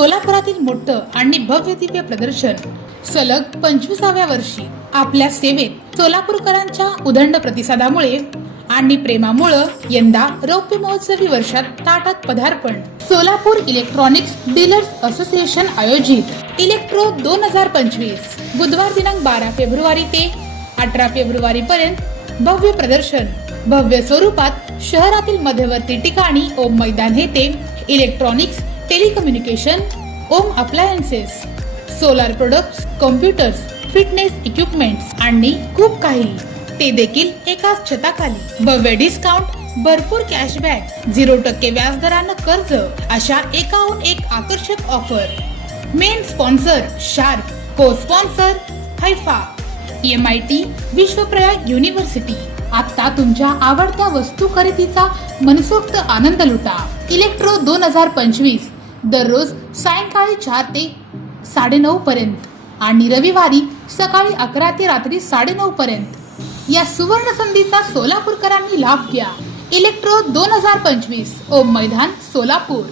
सोलापुरातील मोठं आणि भव्य दिव्य प्रदर्शन सलग पंचवीसाव्या वर्षी आपल्या सेवेत सोलापूरकरांच्या उदंड प्रतिसादामुळे आणि प्रेमामुळं यंदा रौप्य महोत्सवी वर्षात ताटात पदार्पण. सोलापूर इलेक्ट्रॉनिक्स डीलर्स असोसिएशन आयोजित इलेक्ट्रो दोन हजार पंचवीस. बुधवार दिनांक बारा फेब्रुवारी ते अठरा फेब्रुवारी पर्यंत भव्य प्रदर्शन. भव्य स्वरूपात शहरातील मध्यवर्ती ठिकाणी ओम मैदान येथे electronics telecommunication home appliances solar products computers fitness equipments आणि खूप काही. ते देखील एकाच छताखाली. भव्य डिस्काउंट भरपूर कॅशबॅक झिरो टक्के व्याजदरानं कर्ज अशा एकाहून एक आकर्षक offer main sponsor Sharp co sponsor Haifa M I T Vishwaprayag university आता तुमच्या आवडत्या वस्तू खरेदीचा मनसोक्त आनंद लुटा. इलेक्ट्रो दोन हजार पंचवीस. दररोज सायंकाळी चार ते साडेनऊ पर्यंत आणि रविवारी सकाळी अकरा ते रात्री साडेनऊ पर्यंत. या सुवर्ण संधीचा सोलापूरकरांनी लाभ घ्या. इलेक्ट्रो दोन हजार पंचवीस. ओम मैदान सोलापूर.